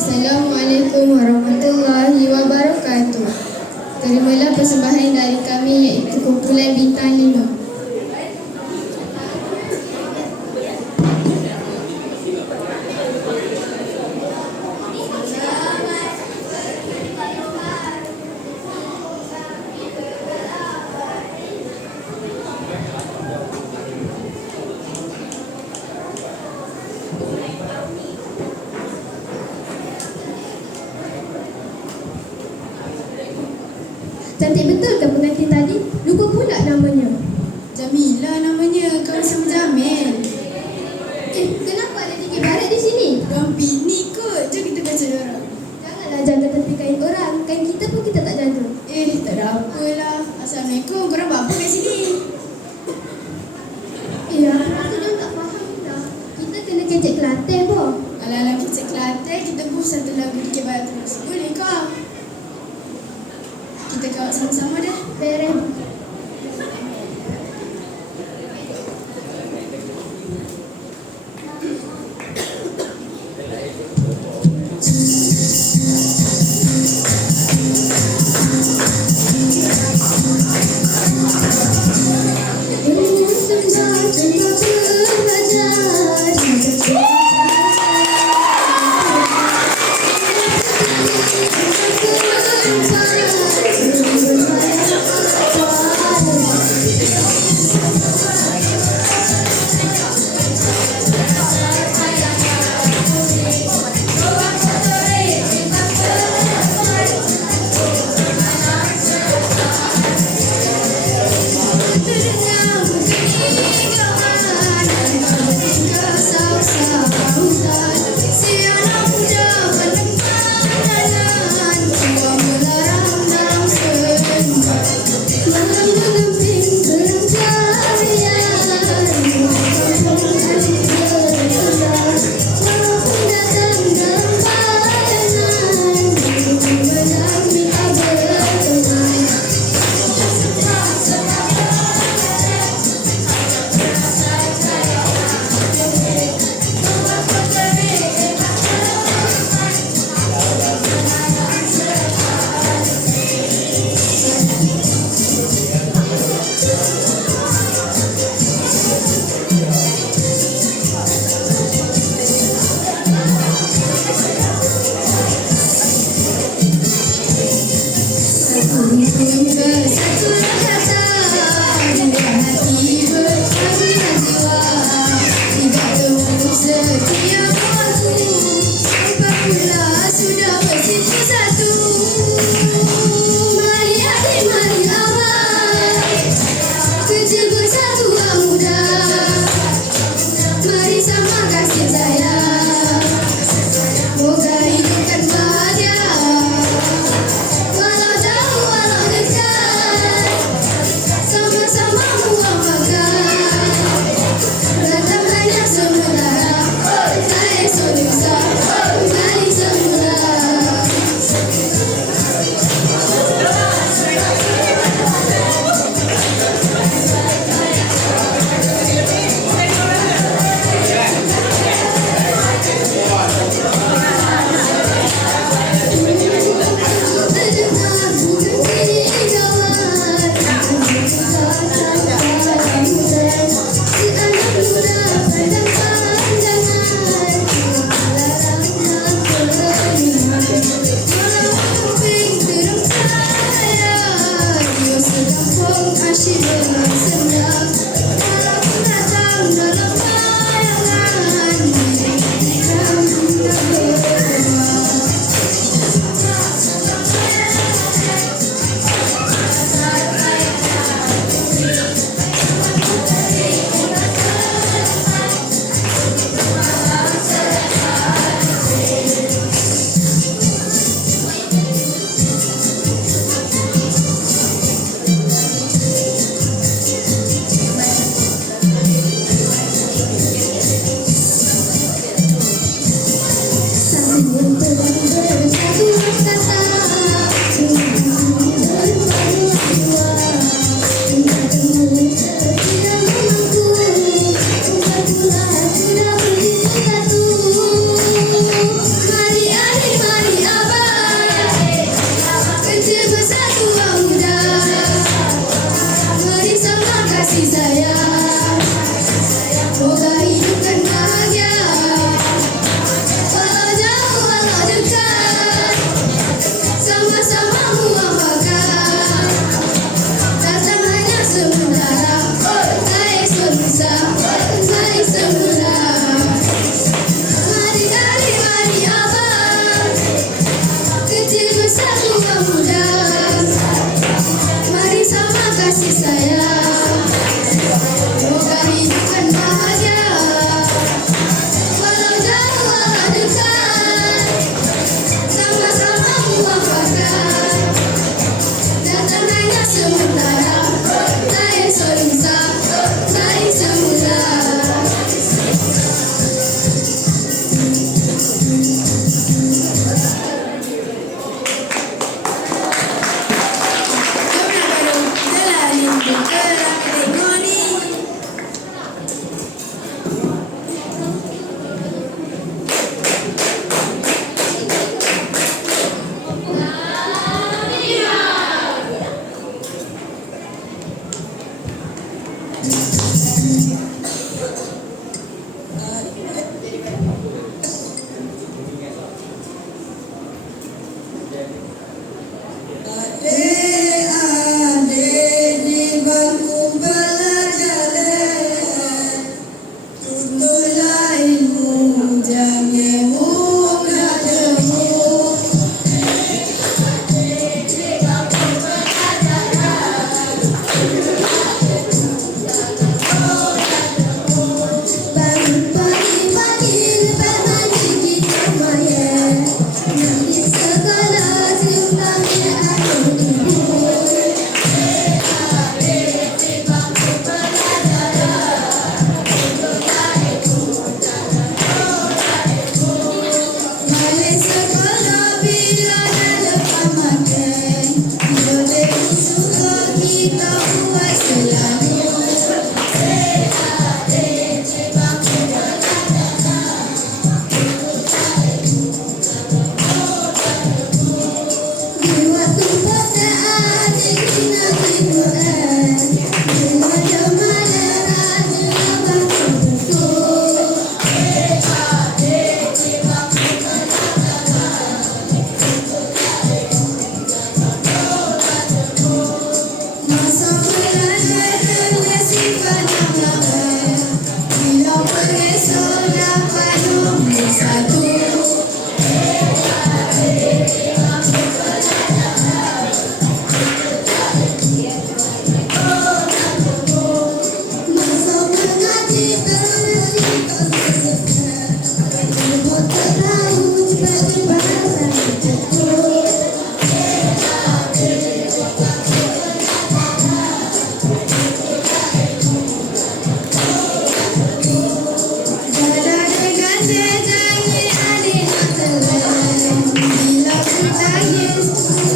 Assalamualaikum warahmatullahi wabarakatuh. Terimalah persembahan dari kami iaitu kumpulan bintang 5. Eh, kenapa ada tiga barat di sini? Orang bini kot, jom kita baca dorang. Janganlah jaga tepi kain orang. Kain kita pun kita tak jaga. Eh, tak ada apalah. Assalamualaikum, korang buat apa kat sini? Ya, aku dah tak faham dah. Kita kena kecek Kelantan po. Alah-alah kita Kelantan, kita pun satu lagu di Kebarat terus. Boleh kau? Kita kawat sama-sama dah. 수 있지. Obrigado.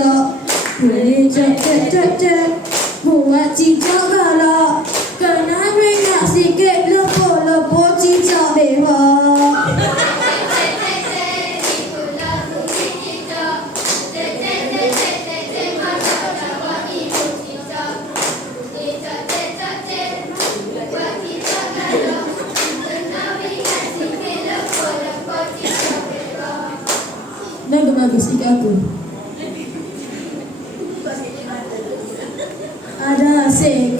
cho. Người đi chạy cả lọ.